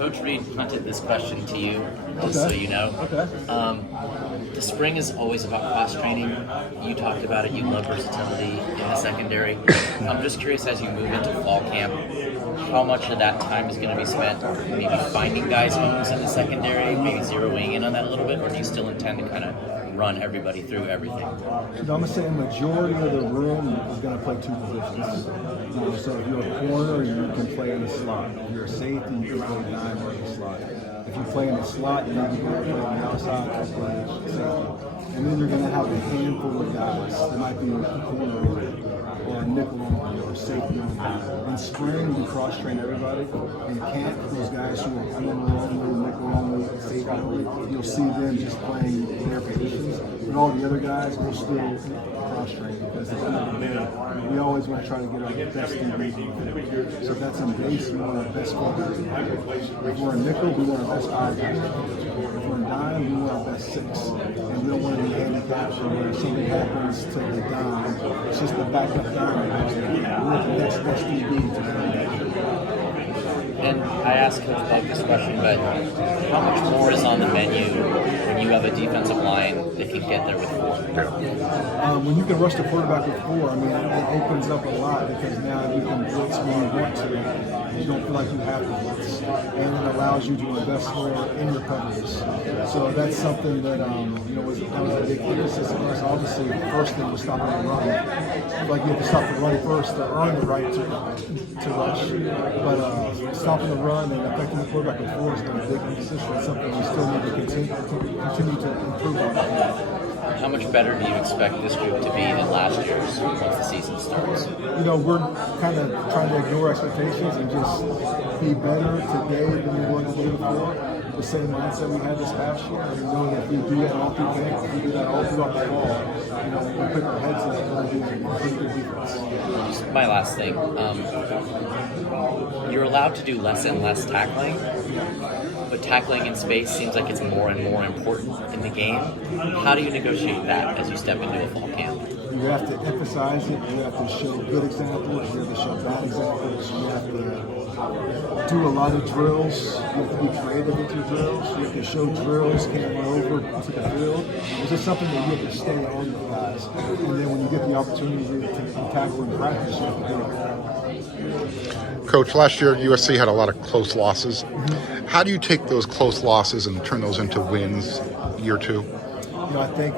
Coach Reed punted this question to you, just so you know. The spring is always about cross training. You talked about it. You love versatility in the secondary. I'm just curious, as you move into fall camp, how much of that time is going to be spent maybe finding guys' homes in the secondary, maybe zeroing in on that a little bit, or do you still intend to kind of run everybody through everything? I'm going to say a majority of the room is going to play two positions. So if you're a corner, you can play in the slot. If you're a safety, you can play dime or in the slot. If you play in the slot, you can play on the outside or play safety. And then you're going to have a handful of guys. There might be a corner or a nickel or safety. In spring, we cross-train everybody. In camp, those guys who are corner only, nickel only, safety only, you'll see them just playing their positions. But all the other guys will still cross-train because at the end of the day, we always want to try to get our best DBs. So if that's in base, we want our best fullback. If we're in nickel, we want our best five guys. If we're in dime, we want our best six. And we don't want any handicaps where if something happens to the dime, it's just the backup dime. We're the next best DB to the And I asked Coach Buck this question, but how much more is on the menu when you have a defensive line that can get there with four? When you can rush the quarterback with four, I mean, it opens up a lot because now you can blitz when you want to. You don't feel like you have to blitz. And it allows you to invest more in your coverages. So that's something that, was a big emphasis of us. Obviously, the first thing was stopping the run. Like you have to stop the run first to earn the right to rush. But stopping the run and affecting the quarterback with four has been a big position. It's something we still need to continue to improve on. How much better do you expect this group to be than last year's once the season starts? We're kind of trying to ignore expectations and just be better today than we were the day before. The same mindset we had this past year. And knowing that if we do that all through camp, if we do that all throughout the fall, we put our heads in and we're doing a pretty good defense. My last thing. You're allowed to do less and less tackling, but tackling in space seems like it's more and more important in the game. How do you negotiate that as you step into a fall camp? You have to emphasize it. You have to show good examples. You have to show bad examples. You have to do a lot of drills. You have to be creative with your drills. You have to show drills carrying over to the field. It's just something that you have to stay on with guys. And then when you get the opportunity to tackle in practice, you have to do it. Coach, last year USC had a lot of close losses. How do you take those close losses and turn those into wins year two? I think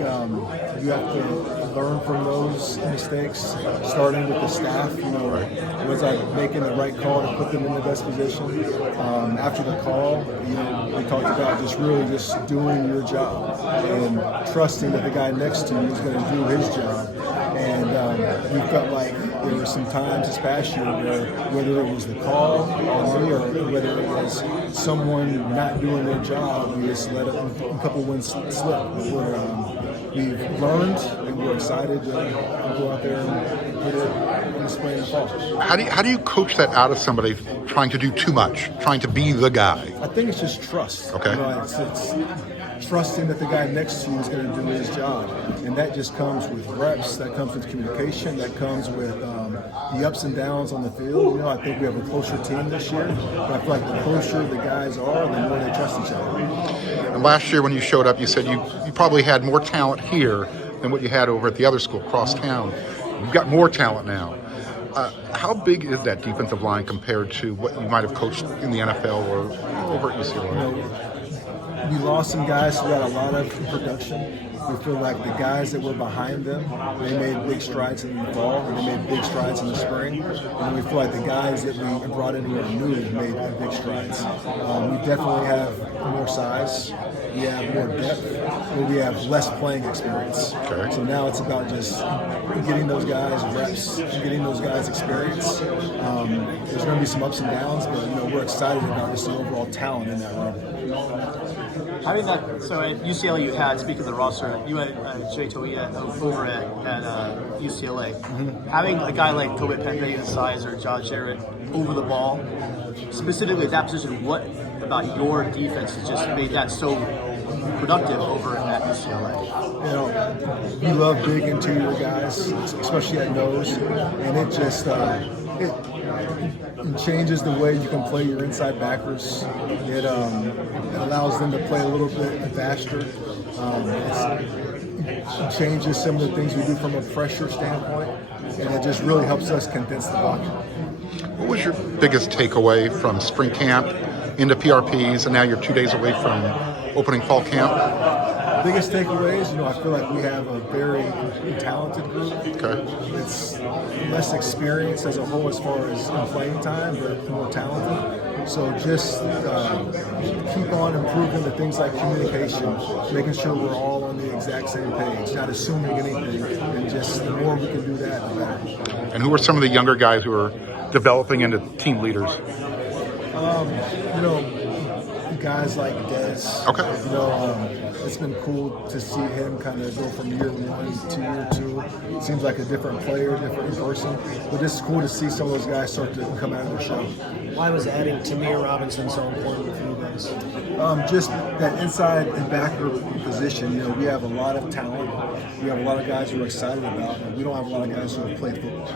you have to learn from those mistakes, starting with the staff. Was I making the right call to put them in the best position? After the call, we talked about just doing your job and trusting that the guy next to you is going to do his job. And we felt like there were some times this past year where whether it was the call on me or whether it was someone not doing their job, we just let a couple wins slip. We've learned and we're excited to go out there and put it on display in the fall. How do you coach that out of somebody trying to do too much, trying to be the guy? I think it's just trust. Okay. It's trusting that the guy next to you is going to do his job. And that just comes with reps, that comes with communication, that comes with the ups and downs on the field. I think we have a closer team this year, but I feel like the closer the guys are, the more they trust each other. And last year when you showed up, you said you probably had more talent here than what you had over at the other school, across town. You've got more talent now. How big is that defensive line compared to what you might have coached in the NFL or over at UCLA? We lost some guys who had a lot of production. We feel like the guys that were behind them, they made big strides in the fall, and they made big strides in the spring. And we feel like the guys that we brought in who are new made big strides. We definitely have more size. We have more depth, but we have less playing experience. Okay. So now it's about just getting those guys reps, getting those guys experience. There's going to be some ups and downs, but we're excited about just the overall talent in that room. Having that, so at UCLA you had, speaking of the roster, you had Jay Toia over at UCLA. Mm-hmm. Having a guy like Toby Pepe's size or Josh Jarrett over the ball, specifically at that position, what about your defense has just made that so productive over at UCLA? We love big interior guys, especially at nose, and it just It changes the way you can play your inside backers. It allows them to play a little bit faster. It changes some of the things we do from a pressure standpoint, and it just really helps us condense the pocket. What was your biggest takeaway from spring camp into PRPs, and now you're 2 days away from opening fall camp? Biggest takeaways, I feel like we have a very talented group. Okay. It's less experience as a whole as far as playing time, but more talented. So just keep on improving the things like communication, making sure we're all on the exact same page, not assuming anything, and just the more we can do that, the better. And who are some of the younger guys who are developing into team leaders? Guys like Des. Okay. It's been cool to see him kind of go from year one to year two. Seems like a different player, different person. But it's cool to see some of those guys start to come out of their shell. Why was adding Tamir Robinson so important for you guys? Just that inside and backer position. We have a lot of talent. We have a lot of guys who are excited about it. We don't have a lot of guys who have played football.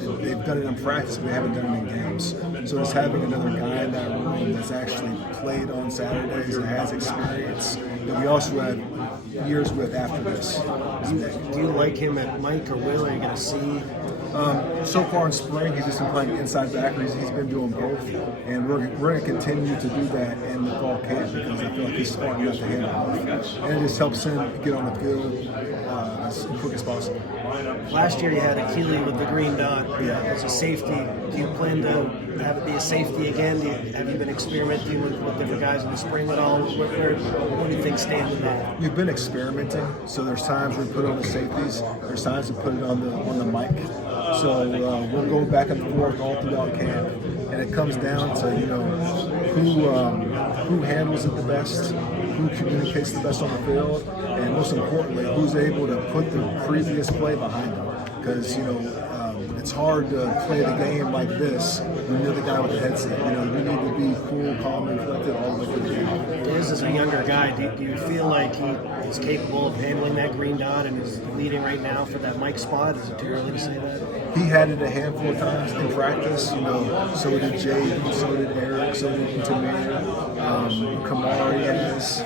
They've done it in practice, but they haven't done it in games. So just having another guy in that room that's actually played on Saturdays and has experience that we also have years with after this is big. Do you like him at Mike or Will? Are you going to see? So far in spring, he's just been playing inside backer. He's been doing both, and we're going to continue to do that in the fall camp because I feel like he's smart enough to handle both. And it just helps him get on the field as quick as possible. Last year you had Achille with the green dot as a safety. Do you plan to have it be a safety again? Have you been experimenting with different guys in the spring at all? What do you think stands in that? We've been experimenting. So there's times we put on the safeties. There's times we put it on the mic. So we'll go back and forth all throughout camp, and it comes down to who handles it the best, who communicates the best on the field, and most importantly, who's able to put the previous play behind them. Because it's hard to play the game like this when you're the guy with the headset. You need to be cool, calm, and collected all the way through the game. Diz is a younger guy. Do you feel like he is capable of handling that green dot and is leading right now for that Mike spot? Is it too early to say that? He had it a handful of times in practice. So did Jay, so did Eric, so did Tamir, Kamari has,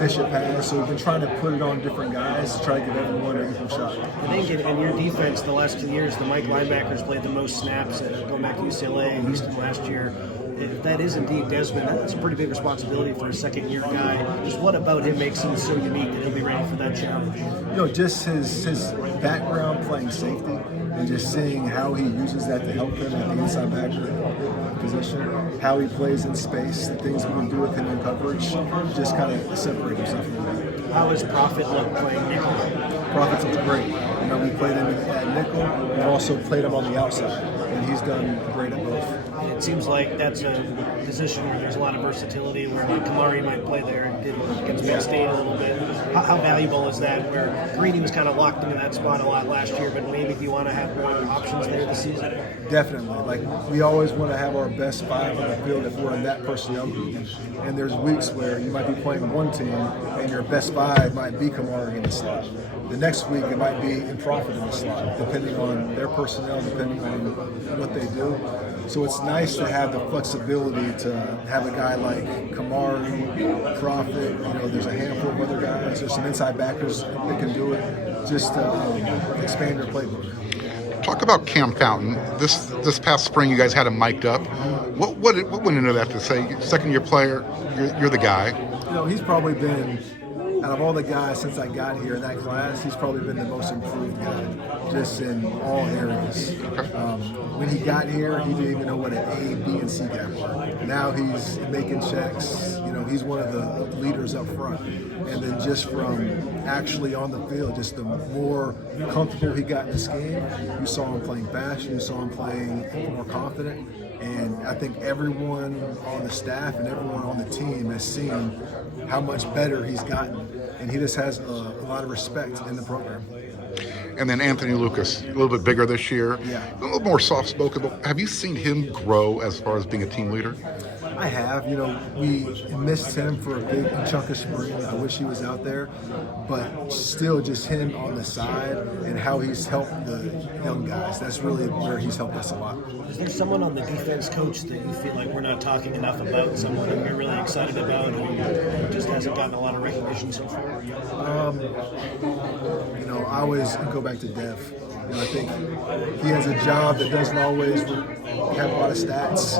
Bishop has. So we've been trying to put it on different guys to try to give everyone an equal shot. I think in your defense the last 2 years, the Mike linebackers played the most snaps going back to UCLA, at least in last year. If that is indeed Desmond, that's a pretty big responsibility for a second-year guy. Just what about him makes him so unique that he'll be ready for that challenge? Just his background playing safety and just seeing how he uses that to help him at the inside backer position, how he plays in space, the things we can do with him in coverage, just kind of separate himself from that. How does Prophet look playing nickel? Prophet's looks great. We played him at nickel and also played him on the outside, and he's done great at both. And it seems like that's a position where there's a lot of versatility, where Kamari might play there and get against Penn State a little bit. How valuable is that? Where Greeny was kind of locked into that spot a lot last year, but maybe do you want to have more options there this season? Definitely. We always want to have our best five on the field if we're in that personnel group. And there's weeks where you might be playing one team and your best five might be Kamari in the slot. The next week it might be in Prophet in the slot, depending on their personnel, depending on what they do. So it's nice to have the flexibility to have a guy like Kamari, Prophet, there's a handful of other guys, there's some inside backers that can do it, just to expand your playbook. Talk about Cam Fountain. This past spring, you guys had him mic'd up. What went into that to say, second-year player, you're the guy? He's probably been, out of all the guys since I got here in that class, he's probably been the most improved guy, just in all areas. When he got here, he didn't even know what an A, B, and C guy were. Now he's making checks. He's one of the leaders up front. And then just from actually on the field, just the more comfortable he got in the scheme, you saw him playing fast, you saw him playing more confident. And I think everyone on the staff and everyone on the team has seen how much better he's gotten. And he just has a lot of respect in the program. And then Anthony Lucas, a little bit bigger this year, Yeah. a little more soft-spoken. But have you seen him grow as far as being a team leader? I have. You know, we missed him for a big chunk of spring. I wish he was out there, but still, just him on the side and how he's helped the young guys. That's really where he's helped us a lot. Is there someone on the defense coach that you feel like we're not talking enough about? Someone that you're really excited about who just hasn't gotten a lot of recognition so far? You know, I always go back to Dev. You know, I think he has a job that doesn't always have a lot of stats,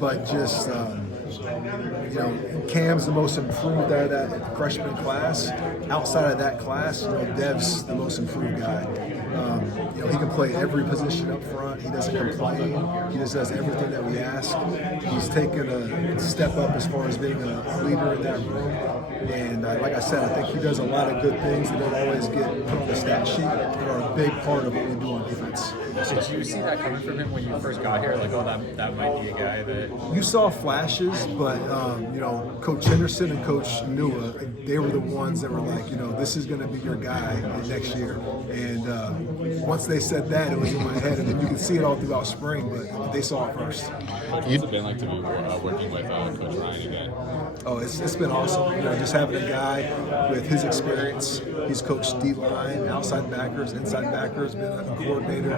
but just you know, Cam's the most improved out of that freshman class. Outside of that class, you know, Dev's the most improved guy. You know, he can play every position up front. He doesn't complain. He just does everything that we ask. He's taken a step up as far as being a leader in that room. And like I said, I think he does a lot of good things that don't always get put on the stat sheet, but are a big part of what we do on defense. So did you see that coming from him when you first got here? Like, oh, that might be a guy that... You saw flashes, but, you know, Coach Henderson and Coach Nua, they were the ones that were like, you know, this is going to be your guy next year. And once they said that, it was in my head. And then you could see it all throughout spring, but they saw it first. What's it been like to be working with Coach Ryan again? Oh, it's been awesome. You know, just having a guy with his experience. He's coached D-line, outside backers, inside backers, been a coordinator.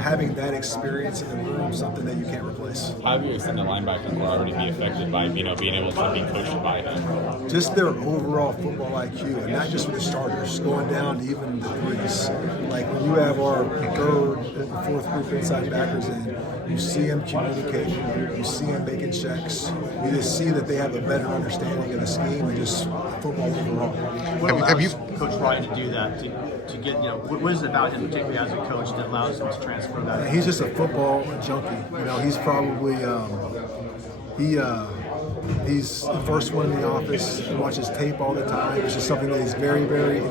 Having that experience in the room, something that you can't replace. How have you seen the linebacker core already be affected by, you know, being able to be coached by him? Just their overall football IQ, and not just with the starters, going down to even the threes. Like when you have our third and fourth group inside backers in, you see them communicating, you see them making checks, you just see that they have a better understanding of the scheme and just football overall. What allows Coach Ryan to do that? To get, you know, what is it about him, particularly as a coach, that allows him to transfer that? And he's just a football junkie. You know, he's probably he's the first one in the office. He watches tape all the time. It's just something that he's very, very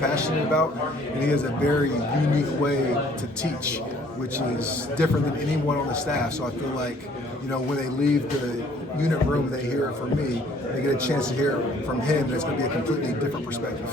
passionate about, and he has a very unique way to teach, which is different than anyone on the staff. So I feel like, you know, when they leave the unit room, they hear it from me. They get a chance to hear it from him, and it's going to be a completely different perspective.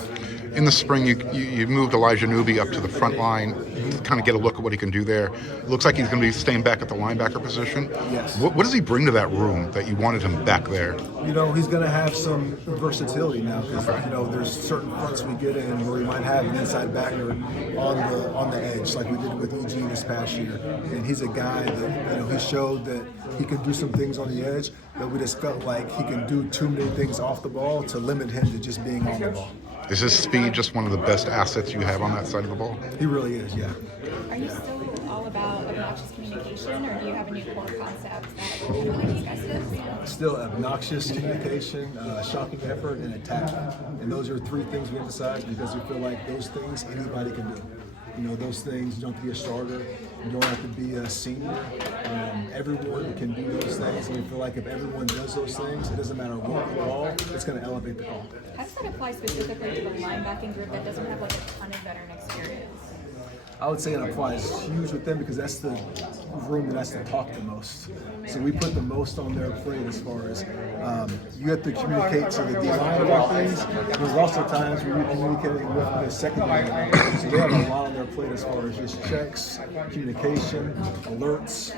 In the spring, you moved Elijah Newby up to the front line, kind of get a look at what he can do there. It looks like he's going to be staying back at the linebacker position. Yes. What does he bring to that room that you wanted him back there? You know, he's going to have some versatility now because, you know, there's certain fronts we get in where we might have an inside backer on the edge, like we did with EG this past year. And he's a guy that, you know, he showed that he could do some things on the edge, but we just felt like he can do too many things off the ball to limit him to just being on the ball. Is his speed just one of the best assets you have on that side of the ball? He really is, yeah. Are you still all about obnoxious communication, or do you have a new core concept that really you guys do? Still obnoxious communication, shocking effort, and attack. And those are three things we emphasize because we feel like those things anybody can do. You know, those things, you don't have to be a starter, you don't have to be a senior. Everyone can do those things, and we feel like if everyone does those things, it doesn't matter what call, it's going to elevate the call. How does that apply specifically to the linebacking group that doesn't have like a ton of veteran experience? I would say it applies huge with them because that's the room that has to talk the most. So we put the most on their plate as far as you have to communicate to the D-line about things. There's also times where you're communicating with the secondary. So they have a lot on their plate as far as just checks, communication, alerts.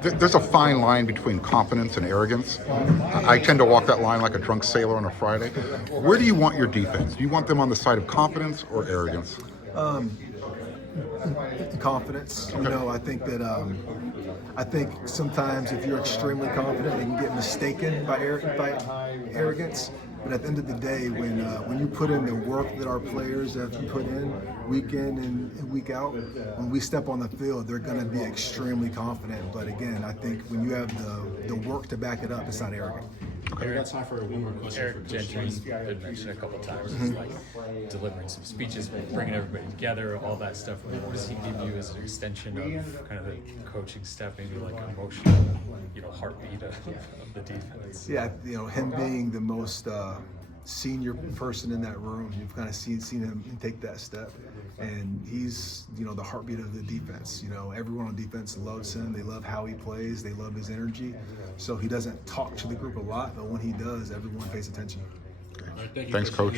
There's a fine line between confidence and arrogance. I tend to walk that line like a drunk sailor on a Friday. Where do you want your defense? Do you want them on the side of confidence or arrogance? Confidence. You know, I think that I think sometimes if you're extremely confident, you can get mistaken by arrogance. But at the end of the day, when you put in the work that our players have put in week in and week out, when we step on the field, they're going to be extremely confident. But again, I think when you have the work to back it up, it's not arrogant. We got time for one more question. Eric Gentry's been mentioned a couple of times. It's like delivering some speeches, bringing everybody together, all that stuff. What does he give you as an extension of kind of the coaching staff, maybe like emotional, you know, heartbeat of the defense? Yeah, you know, him being the most senior person in that room, you've kind of seen him take that step, and he's, you know, the heartbeat of the defense. You know, everyone on defense loves him. They love how he plays. They love his energy. So he doesn't talk to the group a lot, but when he does, everyone pays attention. Thanks, Coach.